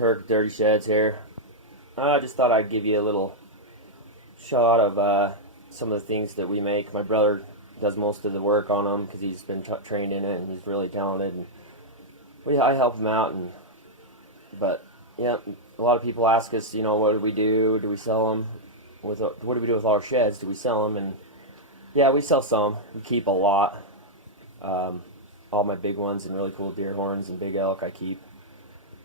Kirk Dirty Sheds here. I just thought I'd give you a little shot of some of the things that we make. My brother does most of the work on them because he's been trained in it and he's really talented. And I help him out. But yeah, a lot of people ask us, what do we do? Do we sell them? What do we do with all our sheds? Do we sell them? And yeah, we sell some. We keep a lot. All my big ones and really cool deer horns and big elk I keep.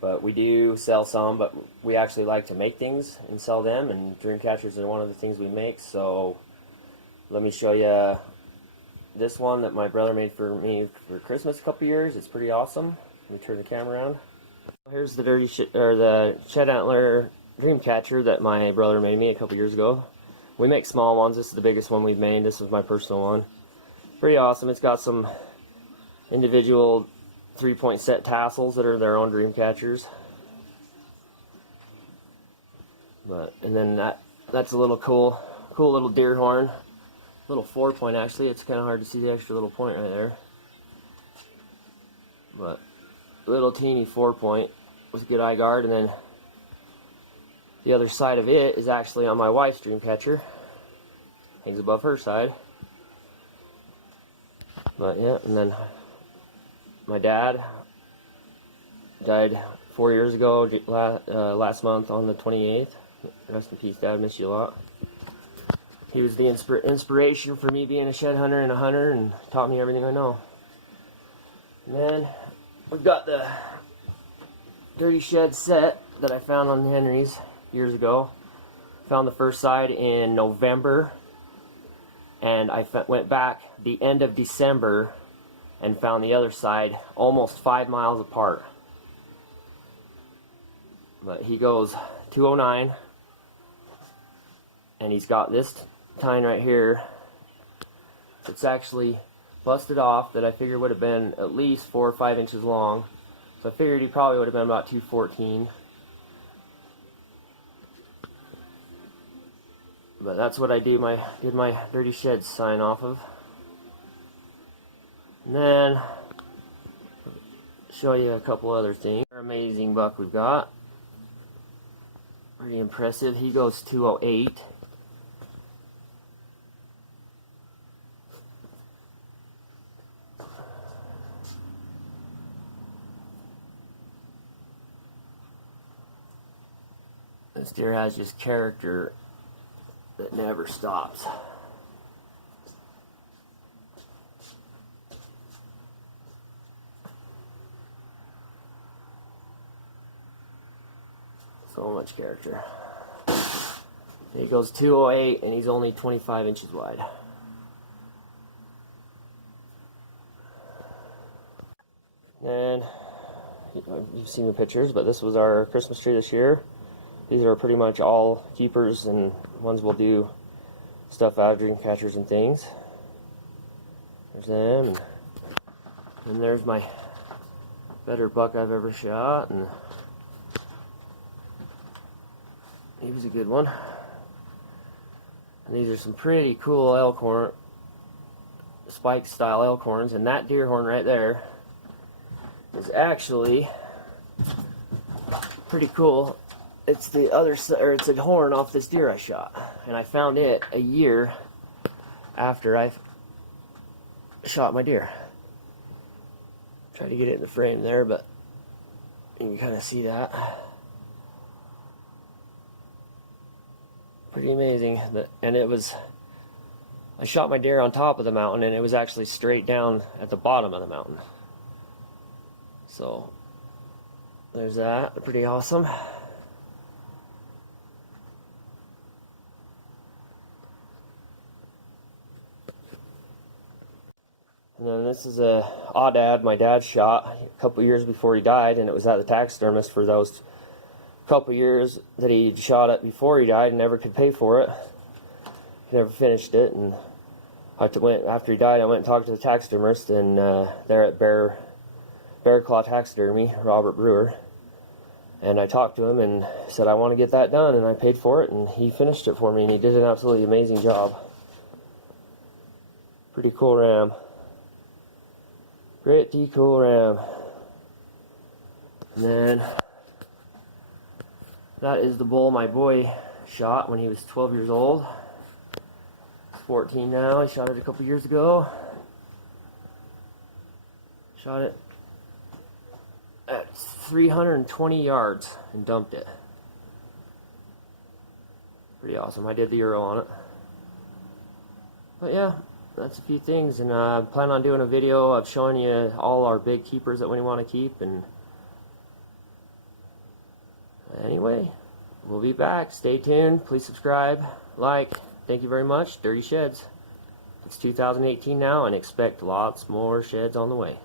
But we do sell some, but we actually like to make things and sell them, and dream catchers are one of the things we make. So let me show you this one that my brother made for me for Christmas a couple years. It's pretty awesome. Let me turn the camera around. Here's the the shed antler dream catcher that my brother made me a couple years ago. We make small ones. This is the biggest one we've made. This is my personal one. Pretty awesome. It's got some individual 3-point set tassels that are their own dream catchers. And then that's a little cool little deer horn. Little 4-point actually. It's kind of hard to see the extra little point right there. But little teeny 4-point with good eye guard, and then the other side of it is actually on my wife's dream catcher. Hangs above her side. But yeah, and then my dad died 4 years ago, last month on the 28th. Rest in peace, Dad. Miss you a lot. He was the inspiration for me being a shed hunter and a hunter, and taught me everything I know. And then we've got the Dirty Shed set that I found on Henry's years ago. Found the first side in November, and I went back the end of December and found the other side almost 5 miles apart. But he goes 209, and he's got this tine right here. It's actually busted off that I figured would have been at least 4 or 5 inches long. So I figured he probably would have been about 214. But that's what I did my Dirty Shed sign off of. And then show you a couple other things. Amazing buck we've got. Pretty impressive. He goes 208. This deer has just character that never stops. So much character. He goes 208 and he's only 25 inches wide. And you've seen the pictures, but this was our Christmas tree this year. These are pretty much all keepers and ones we'll do stuff out of, dream catchers and things. There's them, and there's my better buck I've ever shot, and he was a good one. And these are some pretty cool elk horn, spike style elk horns, and that deer horn right there is actually pretty cool. It's the other, or it's a horn off this deer I shot, and I found it a year after I shot my deer. Try to get it in the frame there, but you can kind of see that. Pretty amazing. And it was, I shot my deer on top of the mountain, and it was actually straight down at the bottom of the mountain. So there's that. Pretty awesome. And then this is a aoudad my dad shot a couple years before he died, and it was at the taxidermist for those couple years that he shot it before he died and never could pay for it. He never finished it, and after he died I went and talked to the taxidermist, and there at Bear Claw Taxidermy, Robert Brewer, and I talked to him and said I want to get that done, and I paid for it, and he finished it for me, and he did an absolutely amazing job. Pretty cool ram. Pretty cool ram. And then That is the bull my boy shot when he was 12 years old. 14 now. He shot it a couple years ago. Shot it at 320 yards and dumped it. Pretty awesome. I did the Euro on it. But yeah, that's a few things, and I plan on doing a video of showing you all our big keepers that we want to keep. And anyway, we'll be back. Stay tuned. Please subscribe, like. Thank you very much. Dirty Sheds. It's 2018 now, and expect lots more sheds on the way.